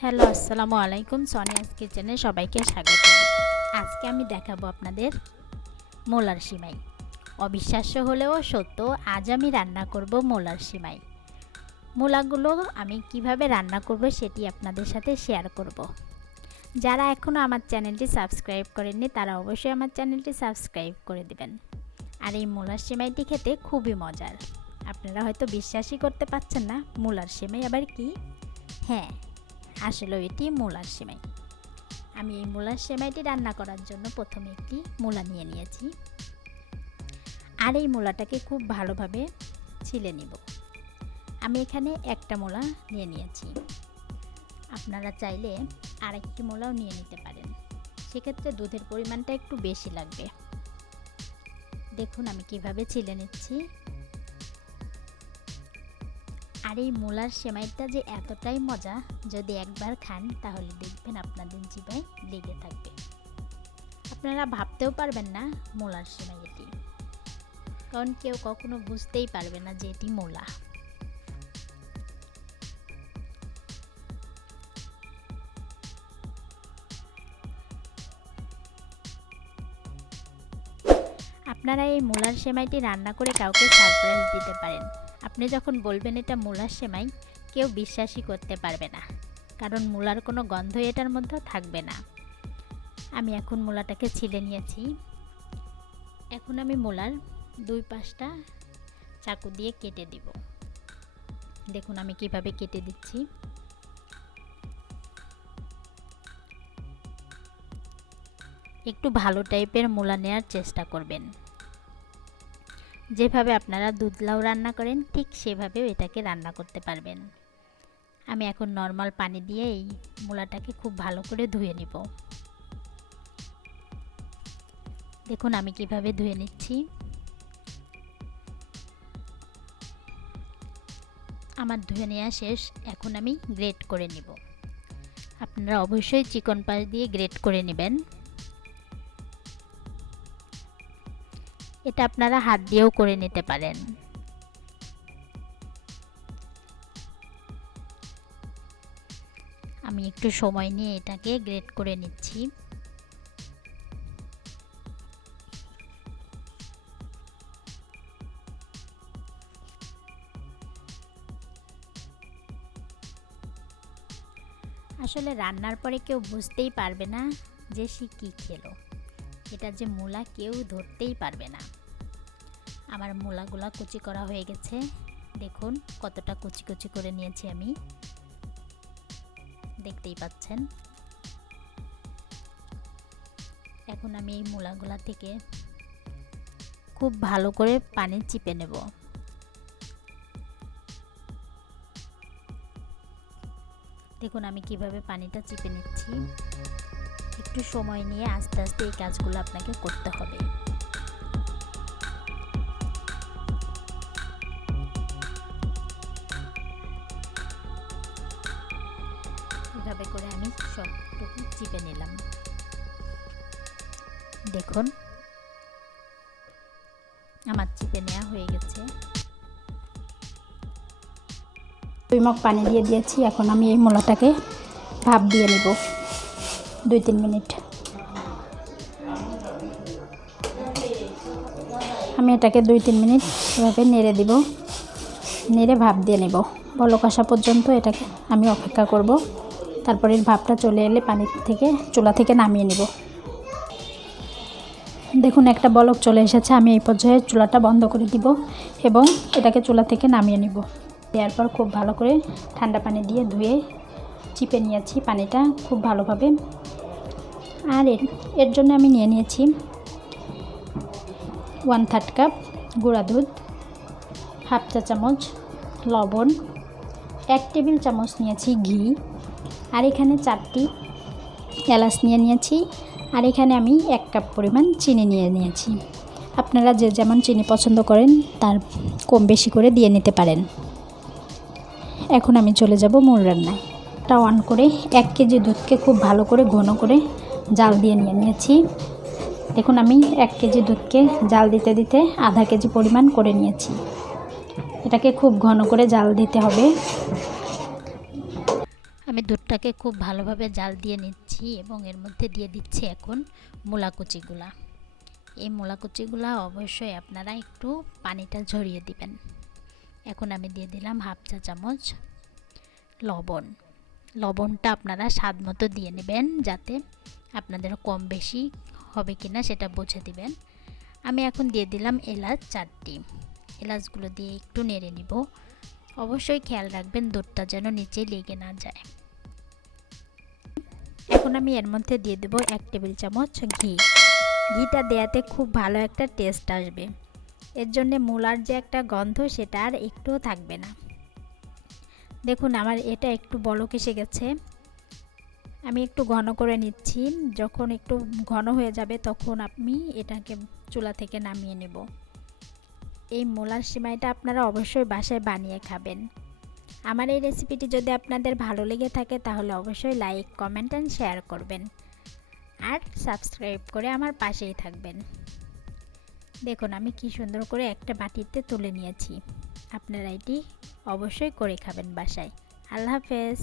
Hello আসসালামু আলাইকুম, সোনিয়াস কিচেনে সবাইকে স্বাগত। আজকে আমি দেখাবো আপনাদের মোলার সিমাই। অবিশ্বাস্য হলেও সত্য, আজ আমি রান্না করব মোলার সিমাই। মোলাগুলো আমি কিভাবে রান্না করব সেটি আপনাদের সাথে শেয়ার করব। যারা এখনও আমার চ্যানেলটি সাবস্ক্রাইব করেননি তারা অবশ্যই আমার চ্যানেলটি সাবস্ক্রাইব করে দিবেন। আর এই মোলার সিমাইটি খেতে খুবই মজার। আপনারা হয়তো বিশ্বাসই করতে পারছেন না, মোলার সিমাই আবার কি? হ্যাঁ, আসলে এটি মুলার সেমাই। আমি এই মুলার সেমাইটি রান্না করার জন্য প্রথমে একটি মূলা নিয়ে নিয়েছি, আর এই মূলাটাকে খুব ভালোভাবে ছিলে নিব। আমি এখানে একটা মূলা নিয়ে নিয়েছি, আপনারা চাইলে আরেকটি মূলাও নিয়ে নিতে পারেন, সেক্ষেত্রে দুধের পরিমাণটা একটু বেশি লাগবে। দেখুন আমি কিভাবে ছিলে নিচ্ছি। আর এই মুলার সেমাইটা যে এতটাই মজা, যদি একবার খান তাহলে দেখবেন আপনাদের জিভায় লেগে থাকবে। আপনারা ভাবতেও পারবেন না মুলার সেমাই এটি, কারণ কেউ কখনো বুঝতেই পারবে না যে এটি মুলা। আপনারা এই মুলার সেমাইটি রান্না করে কাউকে সারপ্রাইজ দিতে পারেন। আপনি যখন বলবেন এটা মুলার সেমাই, কেউ বিশ্বাসই করতে পারবে না, কারণ মুলার কোনো গন্ধ এটার মধ্যে থাকবে না। আমি এখন মুলাটাকে ছিলে নিয়েছি। এখন আমি মুলার দুই পাশটা চাকু দিয়ে কেটে দিব। দেখুন আমি কিভাবে কেটে দিচ্ছি। একটু ভালো টাইপের মুলা নেওয়ার চেষ্টা করবেন। যেভাবে আপনারা দুধলাউ রান্না করেন ঠিক সেভাবেও এটাকে রান্না করতে পারবেন। আমি এখন নর্মাল পানি দিয়ে এই মূলাটাকে খুব ভালো করে ধুয়ে নিব। দেখুন আমি কিভাবে ধুয়ে নিচ্ছি। আমার ধুয়ে নেওয়া শেষ। এখন আমি গ্রেট করে নিব। আপনারা অবশ্যই চিকন পাশ দিয়ে গ্রেট করে নেবেন। এটা আপনারা হাত দিয়েও করে নিতে পারেন। আমি একটু সময় নিয়ে এটাকে গ্রেট করে নিচ্ছি। আসলে রান্নার পরে কেউ বুঝতেই পারবে না যে সে কী খেলো। এটা যে মূলা কেউ ধরতেই পারবে না। আমার মূলাগুলা কুচি করা হয়ে গেছে। দেখুন কতটা কুচি কুচি করে নিয়েছি আমি, দেখতেই পাচ্ছেন। এখন আমি এই মূলাগুলা থেকে খুব ভালো করে পানি চিপে নেব। দেখুন আমি কিভাবে পানিটা চিপে নিচ্ছি। একটু সময় নিয়ে আস্তে আস্তে এই কাজগুলো আপনাকে করতে হবে। এভাবে করে আমি সবটুকু চিপে নিলাম। দেখুন আমার চিপে নেওয়া হয়ে গেছে। 2 মগ পানি দিয়ে দিয়েছি। এখন আমি এই মূলাটাকে ভাপ দিয়ে নেব 2-3 মিনিট। আমি এটাকে 2-3 মিনিট এভাবে নেড়ে দিব, নেড়ে ভাপ দিয়ে নেব। বলক আসা পর্যন্ত এটাকে আমি অপেক্ষা করব। তারপরে ভাপটা চলে এলে পানি থেকে চুলা থেকে নামিয়ে নেব। দেখুন একটা বলক চলে এসেছে। আমি এই পর্যায়ে চুলাটা বন্ধ করে দিব এবং এটাকে চুলা থেকে নামিয়ে নেব। দেওয়ার পর খুব ভালো করে ঠান্ডা পানি দিয়ে ধুয়ে চিপে নিয়েছি পানিটা খুব ভালোভাবে। আর এর জন্য আমি নিয়ে নিয়েছি 1/3 কাপ গুঁড়া দুধ, 1/2 চা চামচ লবণ, 1 টেবিল চামচ নিয়েছি ঘি, আর এখানে 4টি এলাচ নিয়ে নিয়েছি। আর এখানে আমি 1 কাপ পরিমাণ চিনি নিয়ে নিয়েছি। আপনারা যে যেমন চিনি পছন্দ করেন তার কম বেশি করে দিয়ে নিতে পারেন। এখন আমি চলে যাব মূল রান্নায়। এটা অন করে 1 কেজি দুধকে খুব ভালো করে ঘন করে জাল দিয়ে নিয়েছি। দেখুন আমি 1 কেজি দুধকে জাল দিতে দিতে আধা কেজি পরিমাণ করে নিয়েছি। এটাকে খুব ঘন করে জাল দিতে হবে। আমি দুধটাকে খুব ভালোভাবে জাল দিয়ে নিচ্ছি এবং এর মধ্যে দিয়ে দিচ্ছি এখন মূলা কুচিগুলা। এই মূলা কুচিগুলা অবশ্যই আপনারা একটু পানিটা ঝরিয়ে দিবেন। এখন আমি দিয়ে দিলাম হাফ চা চামচ লবণ। লবণটা আপনারা স্বাদ মতো দিয়ে নেবেন, যাতে আপনাদের কম বেশি হবে কিনা সেটা বুঝে দিবেন। আমি এখন দিয়ে দিলাম এলাচ 4টি। এলাচগুলো দিয়ে একটু নেড়ে নিব। অবশ্যই খেয়াল রাখবেন দুধটা যেন নিচে লেগে না যায়। এখন আমি এর মধ্যে দিয়ে দেব 1 টেবিল চামচ ঘি। ঘিটা দেওয়াতে খুব ভালো একটা টেস্ট আসবে। এর জন্য মূলার যে একটা গন্ধ সেটা আর একটুও থাকবে না। দেখুন আমার এটা একটু বলক এসে গেছে। আমি একটু ঘন করে নিচ্ছি। যখন একটু ঘন হয়ে যাবে তখন আমি এটাকে চুলা থেকে নামিয়ে নেব। এই মূলার সিমাইটা আপনারা অবশ্যই বাসায় বানিয়ে খাবেন। আমার এই রেসিপিটি যদি আপনাদের ভালো লেগে থাকে তাহলে অবশ্যই লাইক, কমেন্ট এন্ড শেয়ার করবেন আর সাবস্ক্রাইব করে আমার পাশেই থাকবেন। দেখুন আমি কি সুন্দর করে একটা বাটিতে তুলে নিয়েছি। আপনারা এটি অবশ্যই করে খাবেন বাসায়। আল্লাহ হাফেজ।